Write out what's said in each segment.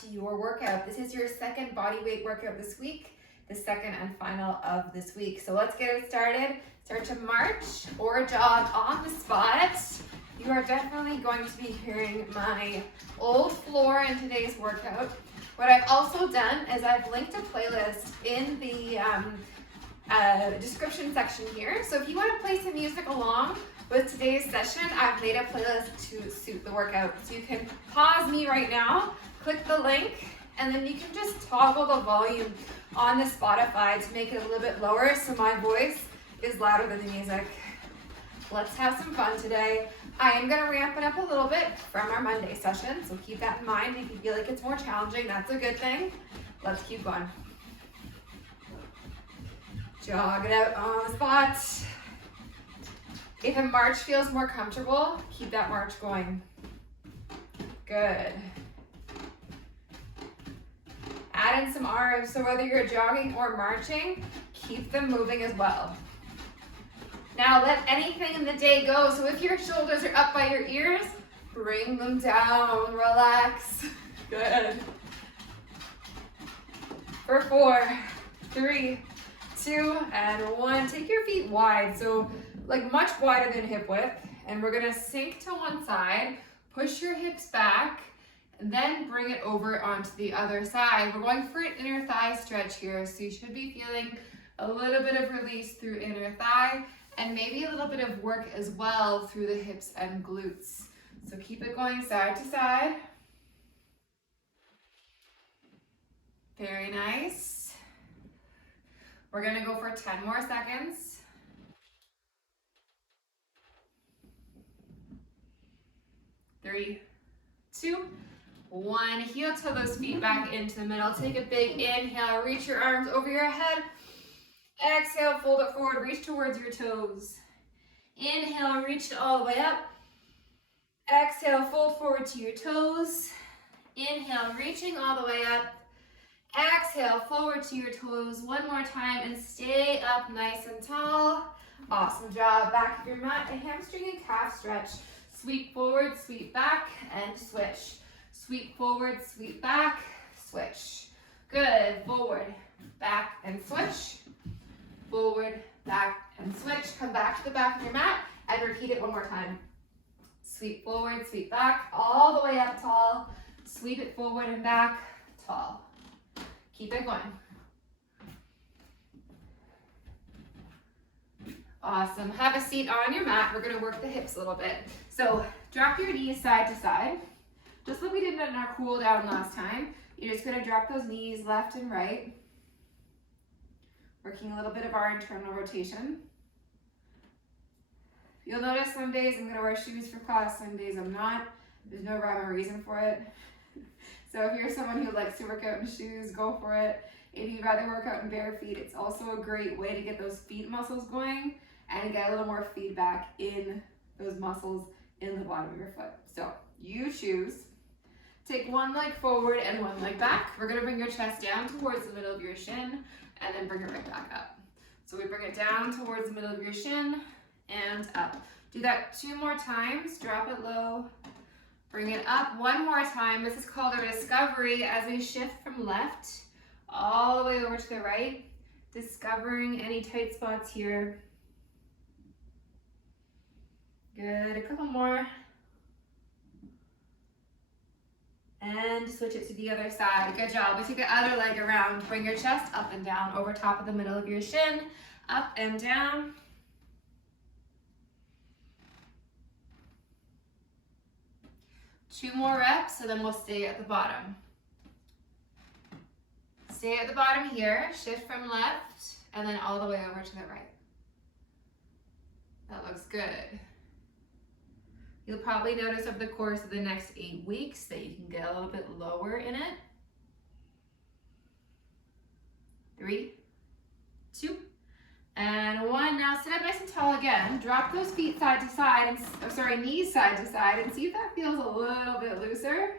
to your workout. This is your second body weight workout this week, the second and final of this week. So let's get it started. Start to march or jog on the spot. You are definitely going to be hearing my old floor in today's workout. What I've also done is I've linked a playlist in the description section here. So if you want to play some music along with today's session, I've made a playlist to suit the workout. So you can pause me right now, click the link, and then you can just toggle the volume on the Spotify to make it a little bit lower so my voice is louder than the music. Let's have some fun today. I am gonna ramp it up a little bit from our Monday session, so keep that in mind. If you feel like it's more challenging, that's a good thing. Let's keep going. Jog it out on the spot. If a march feels more comfortable, keep that march going. Good. Add in some arms, so whether you're jogging or marching, keep them moving as well. Now let anything in the day go. So if your shoulders are up by your ears, bring them down, relax. Good. For 4, 3, 2, and 1. Take your feet wide, so like much wider than hip width, and we're gonna sink to one side, push your hips back, and then bring it over onto the other side. We're going for an inner thigh stretch here, so you should be feeling a little bit of release through inner thigh, and maybe a little bit of work as well through the hips and glutes. So keep it going side to side. Very nice. We're gonna go for 10 more seconds. 3, 2, 1. Heel toe those feet back into the middle. Take a big inhale, reach your arms over your head. Exhale, fold it forward, reach towards your toes. Inhale, reach it all the way up. Exhale, fold forward to your toes. Inhale, reaching all the way up. Exhale, forward to your toes. One more time and stay up nice and tall. Awesome job. Back of your mat, a hamstring and calf stretch. Sweep forward, sweep back, and switch. Sweep forward, sweep back, switch. Good. Forward, back, and switch. Forward, back, and switch. Come back to the back of your mat and repeat it one more time. Sweep forward, sweep back, all the way up tall. Sweep it forward and back, tall. Keep it going. Awesome. Have a seat on your mat. We're going to work the hips a little bit. So drop your knees side to side. Just like we did in our cool down last time. You're just going to drop those knees left and right. Working a little bit of our internal rotation. You'll notice some days I'm going to wear shoes for class, some days I'm not. There's no rhyme or reason for it. So if you're someone who likes to work out in shoes, go for it. If you'd rather work out in bare feet, it's also a great way to get those feet muscles going and get a little more feedback in those muscles in the bottom of your foot. So you choose. Take one leg forward and one leg back. We're going to bring your chest down towards the middle of your shin and then bring it right back up. So we bring it down towards the middle of your shin and up. Do that 2 more times. Drop it low. Bring it up 1 more time. This is called a discovery as we shift from left all the way over to the right, discovering any tight spots here. Good, a couple more. And switch it to the other side. Good job. We take the other leg around. Bring your chest up and down over top of the middle of your shin. Up and down. Two more reps, so then we'll stay at the bottom. Stay at the bottom here. Shift from left and then all the way over to the right. That looks good. You'll probably notice over the course of the next 8 weeks that you can get a little bit lower in it. 3, 2, and 1. Now sit up nice and tall again. Drop those feet side to side, knees side to side, and see if that feels a little bit looser.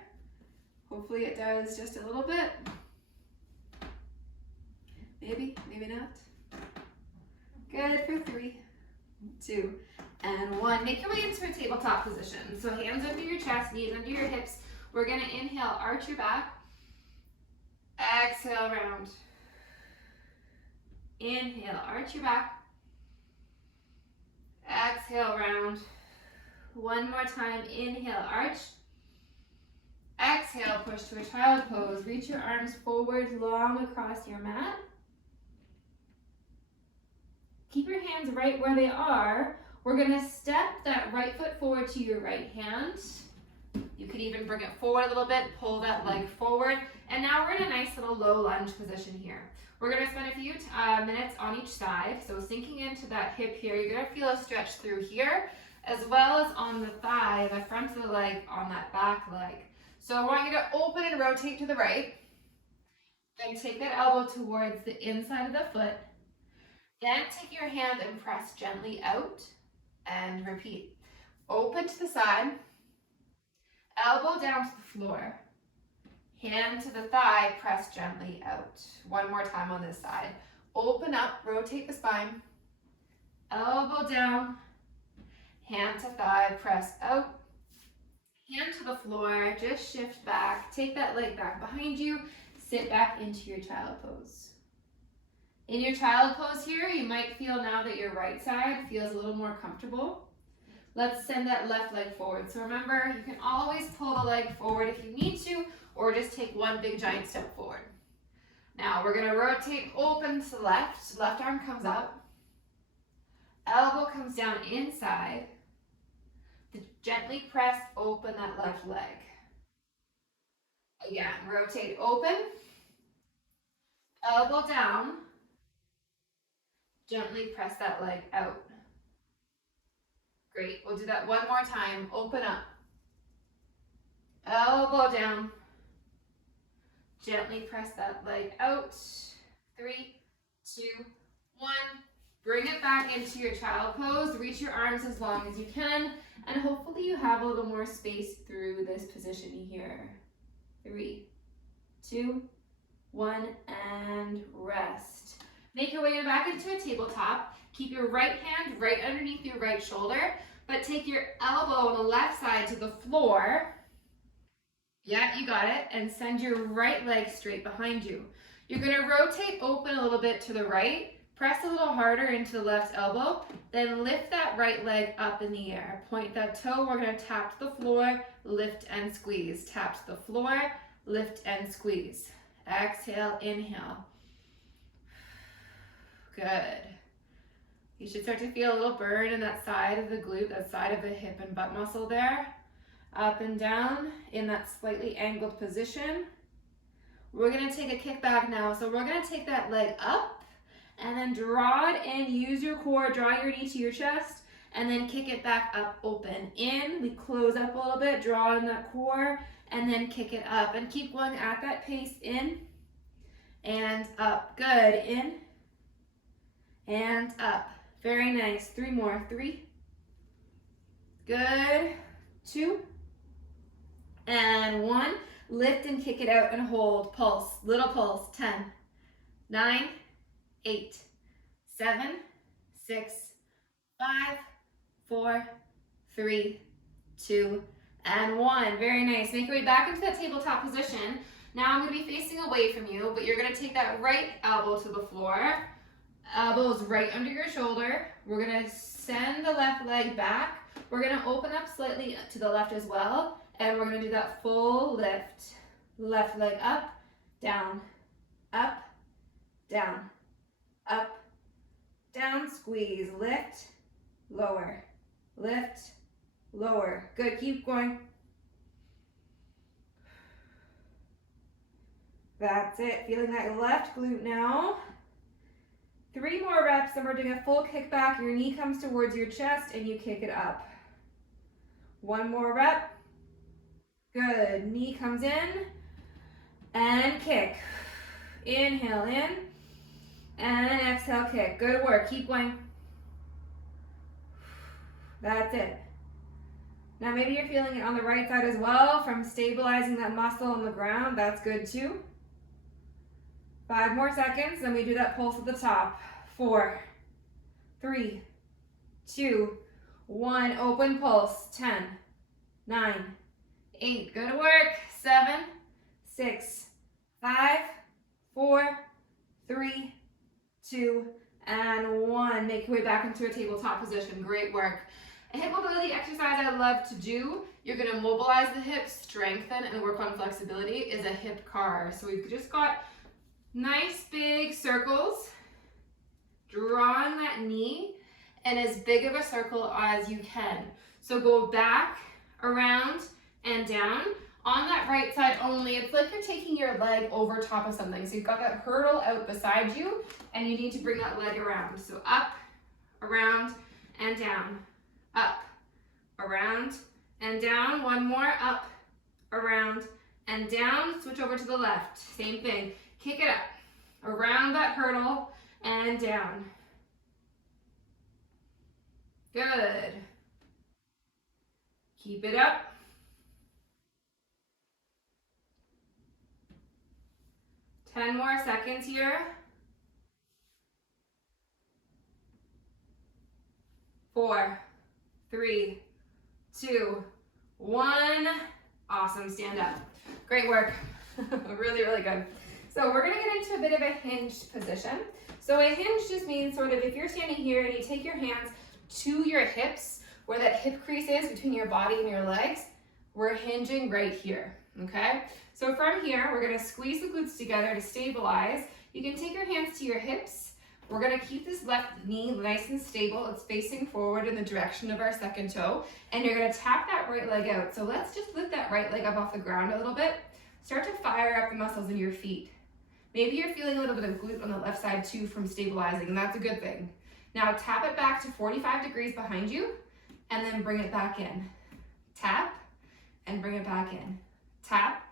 Hopefully it does just a little bit. Maybe, maybe not. Good for 3, 2, and 1. Make your way into a tabletop position. So hands under your chest, knees under your hips. We're gonna inhale, arch your back. Exhale, round. Inhale, arch your back. Exhale, round. One more time, inhale, arch. Exhale, push to a child pose. Reach your arms forward, long across your mat. Keep your hands right where they are. We're gonna step that right foot forward to your right hand. You could even bring it forward a little bit, pull that leg forward. And now we're in a nice little low lunge position here. We're gonna spend a few minutes on each side. So sinking into that hip here, you're gonna feel a stretch through here, as well as on the thigh, the front of the leg, on that back leg. So I want you to open and rotate to the right. Then take that elbow towards the inside of the foot. Then take your hand and press gently out and repeat. Open to the side, elbow down to the floor, hand to the thigh, press gently out. One more time on this side. Open up, rotate the spine, elbow down, hand to thigh, press out, hand to the floor, just shift back, take that leg back behind you, sit back into your child pose. In your child pose here, you might feel now that your right side feels a little more comfortable. Let's send that left leg forward. So remember, you can always pull the leg forward if you need to, or just take one big giant step forward. Now we're gonna rotate open to the left. Left arm comes up. Elbow comes down inside. Gently press open that left leg. Again, rotate open. Elbow down. Gently press that leg out. Great, we'll do that one more time. Open up. Elbow down. Gently press that leg out. 3, 2, 1. Bring it back into your child pose. Reach your arms as long as you can. And hopefully you have a little more space through this position here. 3, 2, 1, and rest. Make your way back into a tabletop. Keep your right hand right underneath your right shoulder, but take your elbow on the left side to the floor. Yeah, you got it. And send your right leg straight behind you. You're gonna rotate open a little bit to the right, press a little harder into the left elbow, then lift that right leg up in the air. Point that toe, we're gonna tap to the floor, lift and squeeze. Tap to the floor, lift and squeeze. Exhale, inhale. Good. You should start to feel a little burn in that side of the glute, that side of the hip and butt muscle there. Up and down in that slightly angled position. We're gonna take a kick back now. So we're gonna take that leg up and then draw it in, use your core, draw your knee to your chest, and then kick it back up, open. In, we close up a little bit, draw in that core, and then kick it up. And keep going at that pace, in and up. Good, in and up. Very nice. 3 more. 3. Good. 2. And 1. Lift and kick it out and hold. Pulse. Little pulse. 10, 9, 8, 7, 6, 5, 4, 3, 2, and 1. Very nice. Make your way back into that tabletop position. Now I'm going to be facing away from you, but you're going to take that right elbow to the floor. Elbows right under your shoulder. We're gonna send the left leg back. We're gonna open up slightly to the left as well. And we're gonna do that full lift. Left leg up, down, up, down, up, down, squeeze, lift, lower, lift, lower. Good, keep going. That's it, feeling that left glute now. 3 more reps, and we're doing a full kick back. Your knee comes towards your chest and you kick it up. 1 more rep. Good, knee comes in and kick. Inhale in and exhale, kick. Good work, keep going. That's it. Now maybe you're feeling it on the right side as well from stabilizing that muscle on the ground. That's good too. 5 more seconds, then we do that pulse at the top. 4, 3, 2, 1. Open pulse. 10, 9, 8. Good work. 7, 6, 5, 4, 3, 2, and 1. Make your way back into a tabletop position. Great work. A hip mobility exercise I love to do, you're going to mobilize the hips, strengthen, and work on flexibility, is a hip car. So we've just got nice big circles, drawing that knee, and as big of a circle as you can. So go back, around, and down. On that right side only, it's like you're taking your leg over top of something. So you've got that hurdle out beside you, and you need to bring that leg around. So up, around, and down. Up, around, and down. One more, up, around, and down. Switch over to the left. Same thing. Kick it up, around that hurdle, and down. Good. Keep it up. Ten more seconds here. 4, 3, 2, 1. Awesome, stand up. Great work. Really, really good. So we're gonna get into a bit of a hinged position. So a hinge just means sort of if you're standing here and you take your hands to your hips, where that hip crease is between your body and your legs, we're hinging right here, okay? So from here, we're gonna squeeze the glutes together to stabilize. You can take your hands to your hips. We're gonna keep this left knee nice and stable. It's facing forward in the direction of our second toe. And you're gonna tap that right leg out. So let's just lift that right leg up off the ground a little bit. Start to fire up the muscles in your feet. Maybe you're feeling a little bit of glute on the left side too from stabilizing, and that's a good thing. Now tap it back to 45 degrees behind you, and then bring it back in. Tap, and bring it back in. Tap,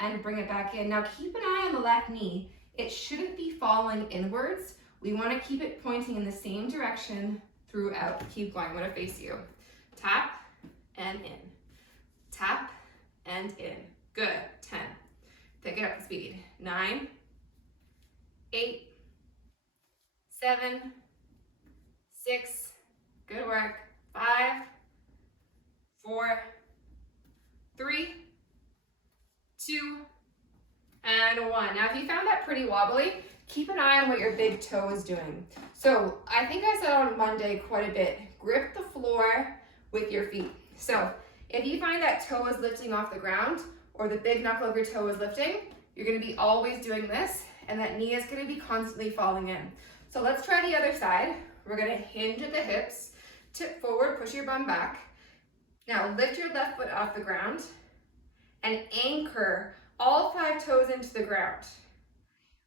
and bring it back in. Now keep an eye on the left knee. It shouldn't be falling inwards. We want to keep it pointing in the same direction throughout. Keep going. I'm going to face you. Tap and in. Tap and in. Good. 10. Pick it up to speed. 9, 8, 7, 6. Good work. 5, 4, 3, 2, and 1. Now, if you found that pretty wobbly, keep an eye on what your big toe is doing. So I think I said on Monday quite a bit, grip the floor with your feet. So if you find that toe is lifting off the ground or the big knuckle of your toe is lifting, you're gonna be always doing this, and that knee is gonna be constantly falling in. So let's try the other side. We're gonna hinge at the hips, tip forward, push your bum back. Now lift your left foot off the ground and anchor all 5 toes into the ground.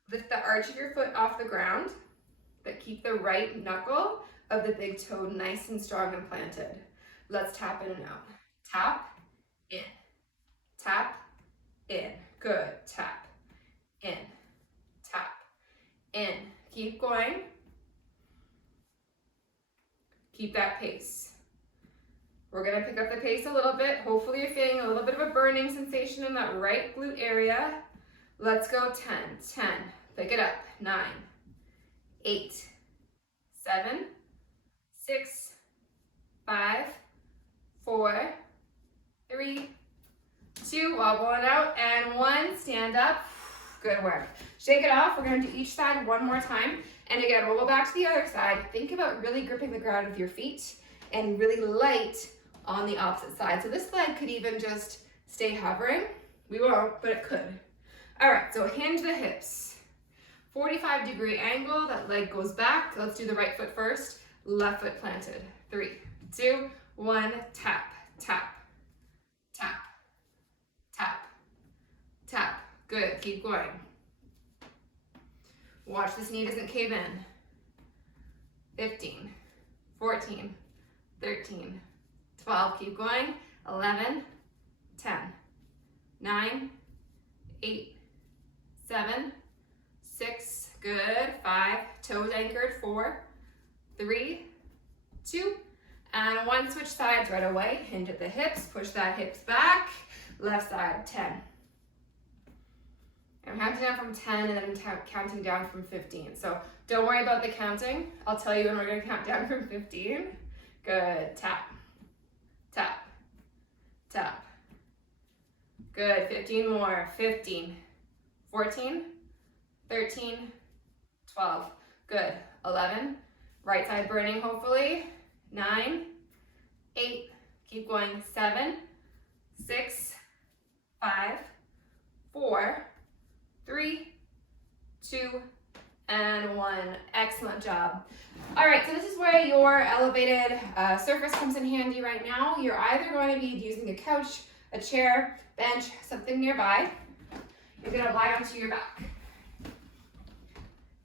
Lift the arch of your foot off the ground, but keep the right knuckle of the big toe nice and strong and planted. Let's tap in and out. Tap, in. Tap, in. Good. Tap, in. Tap, in. Keep going. Keep that pace. We're gonna pick up the pace a little bit. Hopefully you're feeling a little bit of a burning sensation in that right glute area. Let's go 10, 10. Pick it up. 9, 8, 7, 6, 5, 4, 3, 2, wobbling out, and 1. Stand up. Good work. Shake it off. We're gonna do each side one more time. And again, we'll go back to the other side. Think about really gripping the ground with your feet and really light on the opposite side. So this leg could even just stay hovering. We won't, but it could. All right, so hinge the hips. 45-degree angle, that leg goes back. Let's do the right foot first. Left foot planted. 3, 2, 1, tap, tap, tap, tap, tap. Good, keep going. Watch this knee doesn't cave in. 15, 14, 13, 12, keep going. 11, 10, 9, 8, 7, 6, good. 5, toes anchored. 4, 3, 2, and 1. Switch sides right away. Hinge at the hips, push that hips back. Left side, 10. I'm counting down from 10 and then I'm counting down from 15. So don't worry about the counting. I'll tell you when we're gonna count down from 15. Good, tap, tap, tap. Good, 15 more. 15, 14, 13, 12. Good. 11. Right side burning, hopefully. 9, 8. Keep going. 7, 6, 5, 4, 3, 2, and 1. Excellent job. All right, so this is where your elevated surface comes in handy right now. You're either going to be using a couch, a chair, bench, something nearby. You're going to lie onto your back.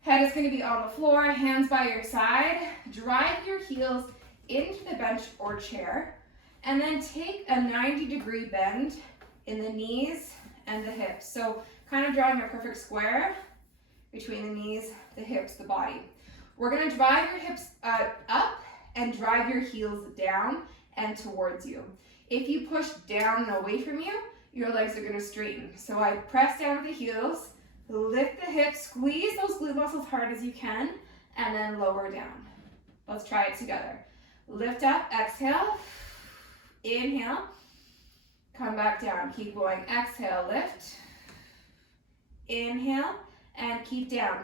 Head is going to be on the floor, hands by your side. Drive your heels into the bench or chair, and then take a 90-degree bend in the knees and the hips. So kind of drawing a perfect square between the knees, the hips, the body. We're going to drive your hips up and drive your heels down and towards you. If you push down and away from you, your legs are going to straighten. So I press down with the heels, lift the hips, squeeze those glute muscles hard as you can, and then lower down. Let's try it together. Lift up, exhale, inhale, come back down, keep going, exhale, lift, inhale, and keep down,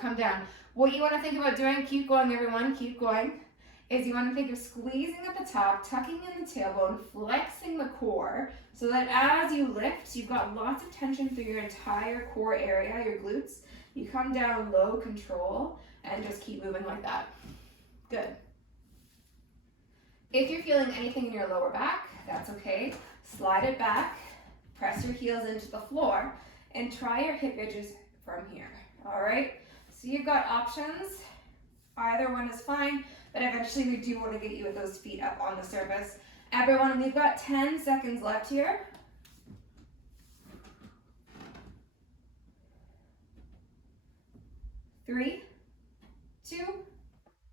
come down. What you want to think about doing, keep going everyone, keep going, is you want to think of squeezing at the top, tucking in the tailbone, flexing the core, so that as you lift, you've got lots of tension through your entire core area, your glutes. You come down low, control, and just keep moving like that. Good. If you're feeling anything in your lower back, that's okay. Slide it back, press your heels into the floor, and try your hip hinges from here, all right? So you've got options. Either one is fine, but eventually we do want to get you with those feet up on the surface. Everyone, we've got 10 seconds left here. 3, 2,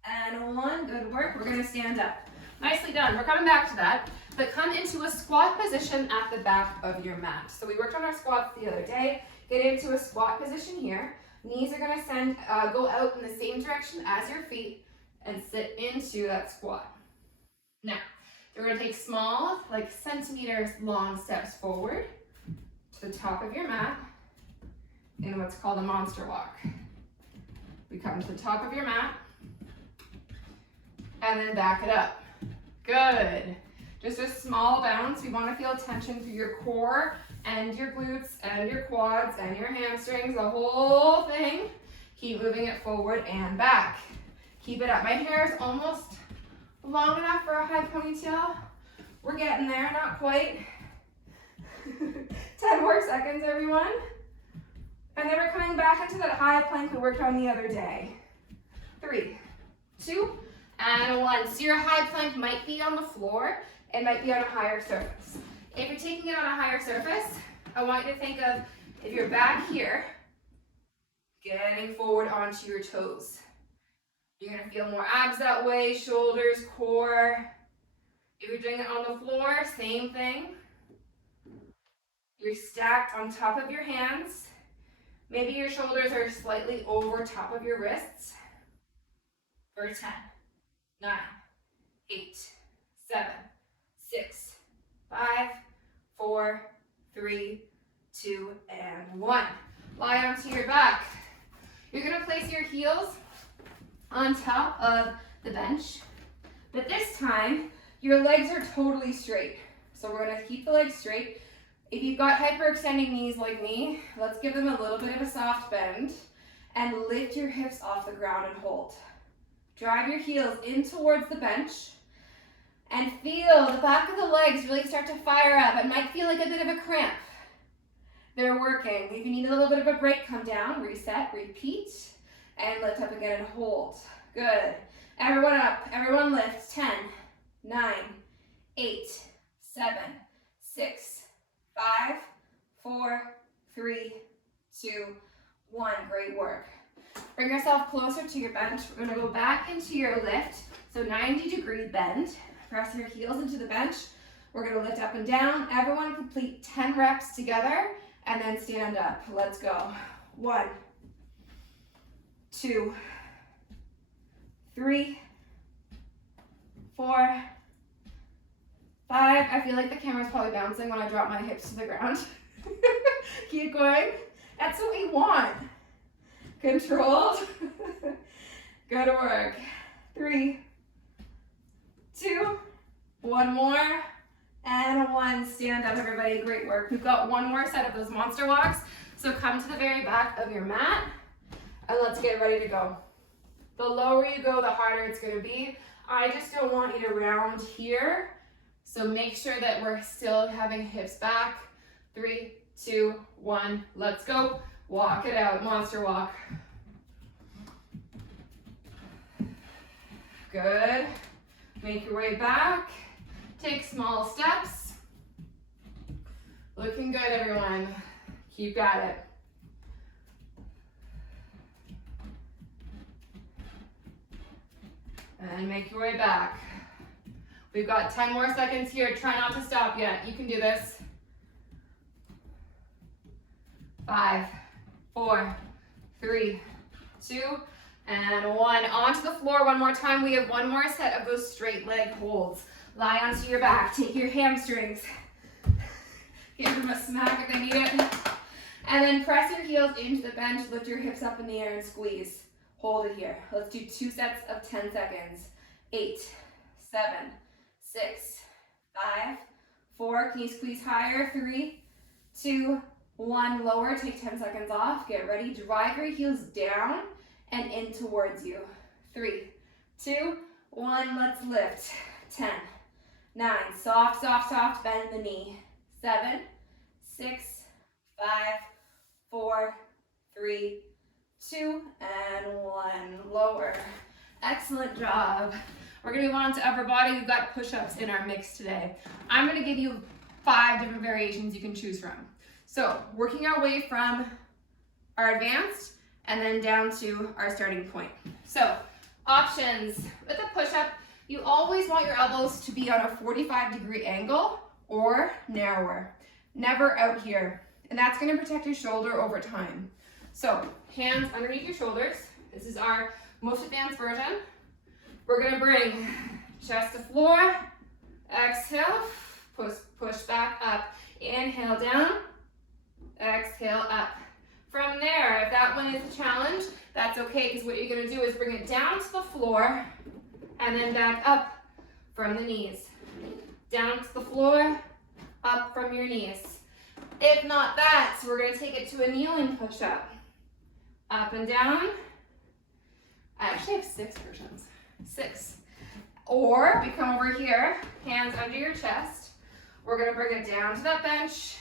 and 1. Good work. We're going to stand up. Nicely done. We're coming back to that, but come into a squat position at the back of your mat. So we worked on our squats the other day. Get into a squat position here. Knees are going to go out in the same direction as your feet and sit into that squat. Now, you're going to take small, like centimeters long steps forward to the top of your mat in what's called a monster walk. We come to the top of your mat and then back it up. Good. Just a small bounce. We want to feel tension through your core and your glutes and your quads and your hamstrings, the whole thing. Keep moving it forward and back. Keep it up. My hair is almost long enough for a high ponytail. We're getting there, not quite. 10 more seconds, everyone. And then we're coming back into that high plank we worked on the other day. 3, 2, and 1. So your high plank might be on the floor. It might be on a higher surface. If you're taking it on a higher surface, I want you to think of, if you're back here, getting forward onto your toes. You're going to feel more abs that way, shoulders, core. If you're doing it on the floor, same thing. You're stacked on top of your hands. Maybe your shoulders are slightly over top of your wrists. For 10, 9, 8, 7, 6, 5, 4, 3, 2, and 1. Lie onto your back. You're going to place your heels on top of the bench, but this time your legs are totally straight. So we're going to keep the legs straight. If you've got hyperextending knees like me, let's give them a little bit of a soft bend and lift your hips off the ground and hold. Drive your heels in towards the bench and feel the back of the legs really start to fire up. It might feel like a bit of a cramp. They're working. If you need a little bit of a break, come down, reset, repeat, and lift up again and hold. Good. Everyone up. Everyone lift. 10, 9, 8, 7, 6, 5, 4, 3, 2, 1. Great work. Bring yourself closer to your bench. We're going to go back into your lift. So 90-degree bend. Press your heels into the bench. We're going to lift up and down. Everyone complete 10 reps together and then stand up. Let's go. 1, 2, 3, 4, 5. I feel like the camera's probably bouncing when I drop my hips to the ground. Keep going. That's what we want. controlled. Good work. 3, 2, one more, and 1. Stand up, everybody. Great work. We've got one more set of those monster walks. So come to the very back of your mat, and let's get ready to go. The lower you go, the harder it's going to be. I just don't want you to round here. So make sure that we're still having hips back. 3, 2, 1, let's go. Walk it out, monster walk. Good. Make your way back. Take small steps. Looking good, everyone. Keep at it. And make your way back. We've got 10 more seconds here. Try not to stop yet. You can do this. 5, 4, 3, 2, and 1. Onto the floor one more time. We have one more set of those straight leg holds. Lie onto your back. Take your hamstrings. Give them a smack if they need it. And then press your heels into the bench. Lift your hips up in the air and squeeze. Hold it here. Let's do 2 sets of 10 seconds. 8, 7, 6, 5, 4. Can you squeeze higher? 3, 2, 1. Lower. Take 10 seconds off. Get ready. Drive your heels down and in towards you. 3, 2, 1. Let's lift. 10, 9. Soft, soft, soft. Bend the knee. 7, 6, 5, 4, 3, 2, and 1. Lower. Excellent job. We're going to move on to upper body. We've got push-ups in our mix today. I'm going to give you 5 different variations you can choose from. So working our way from our advanced and then down to our starting point. So options with a push-up, you always want your elbows to be on a 45-degree angle or narrower. Never out here. And that's going to protect your shoulder over time. So hands underneath your shoulders. This is our most advanced version. We're going to bring chest to floor. Exhale. Push back up. Inhale down. Exhale up. From there, if that one is a challenge, that's okay, because what you're going to do is bring it down to the floor and then back up from the knees. Down to the floor, up from your knees. If not that, so we're going to take it to a kneeling push-up. Up and down. I actually have 6 versions. 6. Or we come over here, hands under your chest. We're going to bring it down to that bench.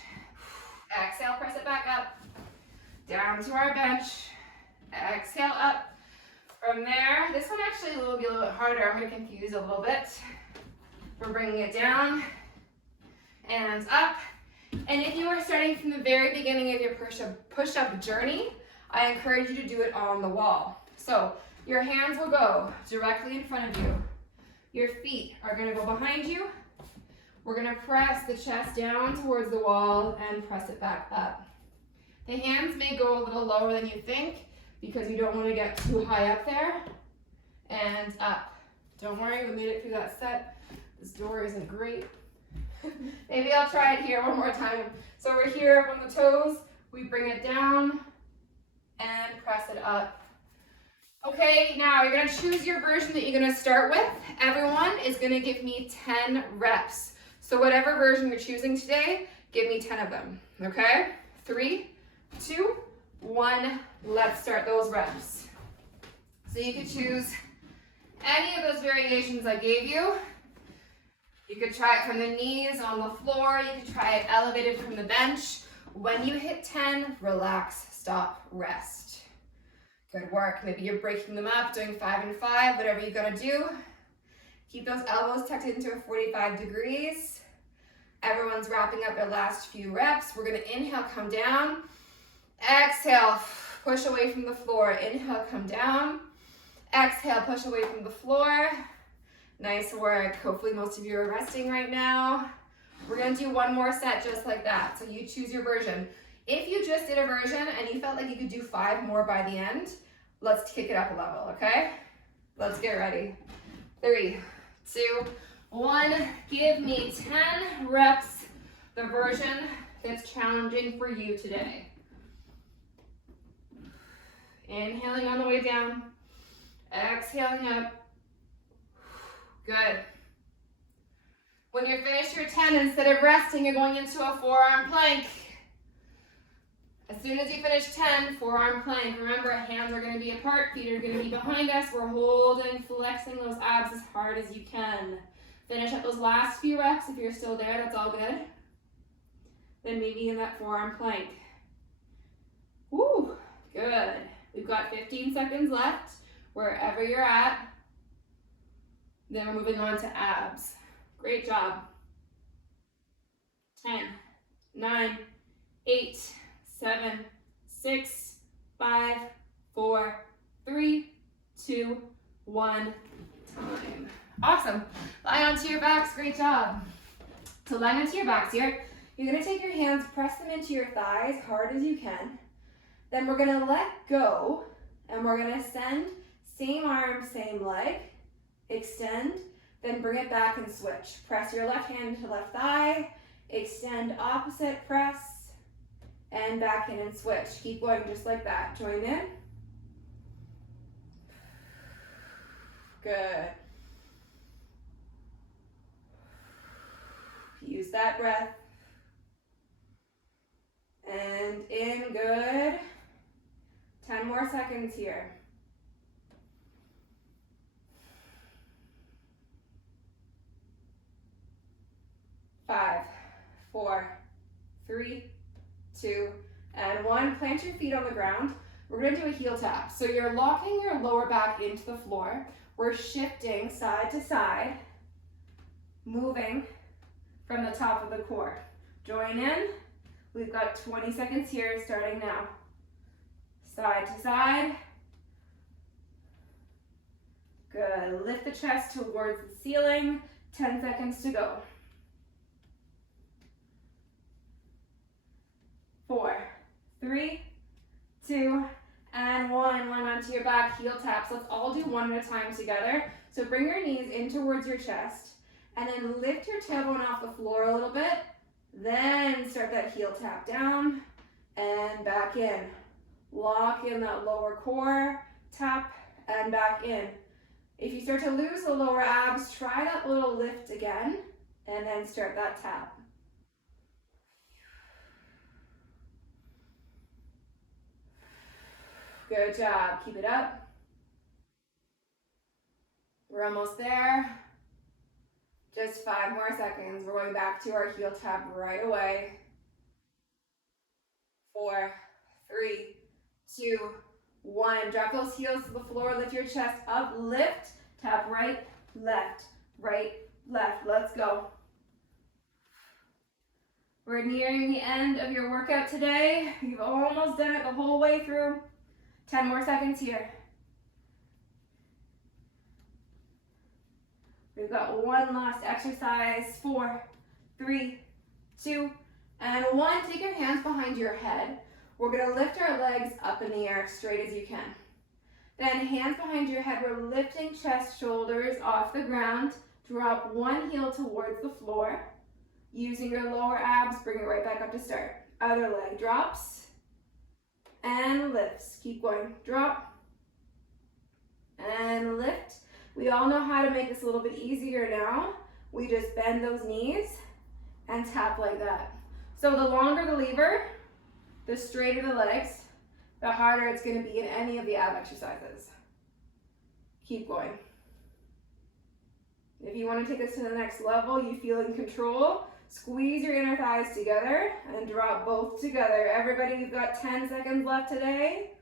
Exhale, press it back up. Down to our bench. Exhale up. From there, this one actually will be a little bit harder. I'm going to confuse a little bit. We're bringing it down and up. And if you are starting from the very beginning of your push-up journey, I encourage you to do it on the wall. So your hands will go directly in front of you. Your feet are going to go behind you. We're going to press the chest down towards the wall and press it back up. The hands may go a little lower than you think because you don't want to get too high up there. And up. Don't worry, we made it through that set. This door isn't great. Maybe I'll try it here one more time. So we're here up on the toes. We bring it down and press it up. Okay, now you're going to choose your version that you're going to start with. Everyone is going to give me 10 reps. So whatever version you're choosing today, give me 10 of them. Okay? 3, 2, 1. Let's start those reps. So you could choose any of those variations I gave you. You could try it from the knees on the floor. You could try it elevated from the bench. When you hit 10, relax, stop, rest. Good work. Maybe you're breaking them up, doing 5 and 5, whatever you're gonna do. Keep those elbows tucked into a 45 degrees. Everyone's wrapping up their last few reps. We're gonna inhale, come down. Exhale, push away from the floor. Inhale, come down. Exhale, push away from the floor. Nice work. Hopefully most of you are resting right now. We're gonna do one more set just like that. So you choose your version. If you just did a version and you felt like you could do 5 more by the end, let's kick it up a level, okay? Let's get ready. 3, 2, 1. Give me 10 reps, the version that's challenging for you today. Inhaling on the way down. Exhaling up. Good. When you're finished your 10, instead of resting, you're going into a forearm plank. As soon as you finish 10, forearm plank. Remember, hands are going to be apart, feet are going to be behind us. We're holding, flexing those abs as hard as you can. Finish up those last few reps. If you're still there, that's all good. Then maybe in that forearm plank. Woo, good. We've got 15 seconds left, wherever you're at. Then we're moving on to abs. Great job. 10, 9, 8, 7, 6, 5, 4, 3, 2, 1, time. Awesome. Lie onto your backs. Great job. So lying onto your backs here, you're going to take your hands, press them into your thighs hard as you can. Then we're going to let go, and we're going to send same arm, same leg, extend, then bring it back and switch. Press your left hand to left thigh, extend opposite, press, and back in and switch. Keep going just like that. Join in. Good. Use that breath. And in, good. 10 more seconds here. 5, 4, 3, 2, and 1. Plant your feet on the ground. We're going to do a heel tap. So you're locking your lower back into the floor. We're shifting side to side, moving from the top of the core. Join in. We've got 20 seconds here, starting now. Side to side. Good. Lift the chest towards the ceiling. 10 seconds to go. 4, 3, 2, and 1. Line onto your back, heel taps. Let's all do one at a time together. So bring your knees in towards your chest, and then lift your tailbone off the floor a little bit. Then start that heel tap down and back in. Lock in that lower core, tap, and back in. If you start to lose the lower abs, try that little lift again, and then start that tap. Good job. Keep it up. We're almost there. Just 5 more seconds. We're going back to our heel tap right away. 4, 3, 2, 1. Drop those heels to the floor. Lift your chest up. Lift. Tap right, left, right, left. Let's go. We're nearing the end of your workout today. You've almost done it the whole way through. 10 more seconds here. We've got one last exercise. 4, 3, 2, and 1. Take your hands behind your head. We're going to lift our legs up in the air straight as you can. Then hands behind your head. We're lifting chest, shoulders off the ground. Drop one heel towards the floor. Using your lower abs, bring it right back up to start. Other leg drops and lifts. Keep going. Drop and lift. We all know how to make this a little bit easier now. We just bend those knees and tap like that. So the longer the lever, the straighter the legs, the harder it's going to be in any of the ab exercises. Keep going. If you want to take this to the next level, you feel in control, squeeze your inner thighs together and drop both together. Everybody, you've got 10 seconds left today.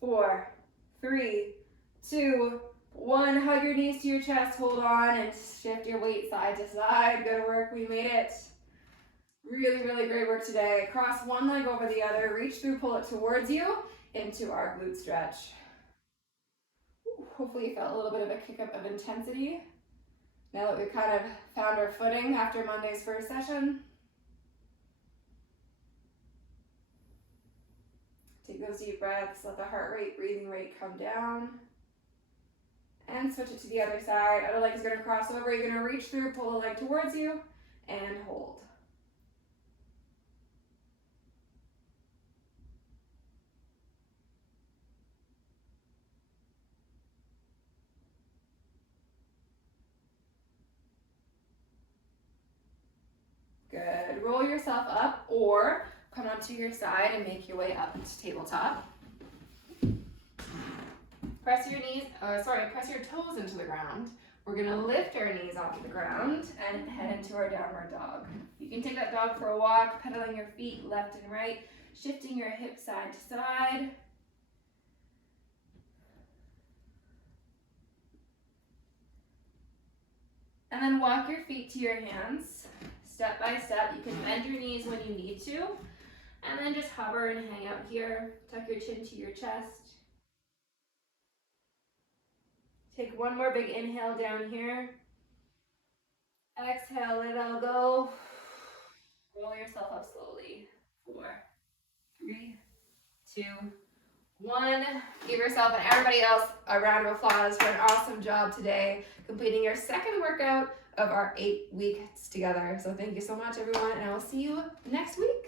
4, 3, 2, 1. Hug your knees to your chest, hold on, and shift your weight side to side. Good work, we made it. Really, really great work today. Cross one leg over the other, reach through, pull it towards you into our glute stretch. Hopefully you felt a little bit of a kick up of intensity now that we've kind of found our footing after Monday's first session. Take those deep breaths, let the heart rate, breathing rate come down. And switch it to the other side. Other leg is going to cross over. You're going to reach through, pull the leg towards you, and hold. Good. Roll yourself up or come onto your side and make your way up to tabletop. Press your toes into the ground. We're gonna lift our knees off the ground and head into our downward dog. You can take that dog for a walk, pedaling your feet left and right, shifting your hips side to side. And then walk your feet to your hands, step by step. You can bend your knees when you need to, and then just hover and hang out here. Tuck your chin to your chest. Take one more big inhale down here. Exhale, let it all go. Roll yourself up slowly. 4, 3, 2, 1. Give yourself and everybody else a round of applause for an awesome job today, completing your second workout of our 8 weeks together. So thank you so much, everyone, and I will see you next week.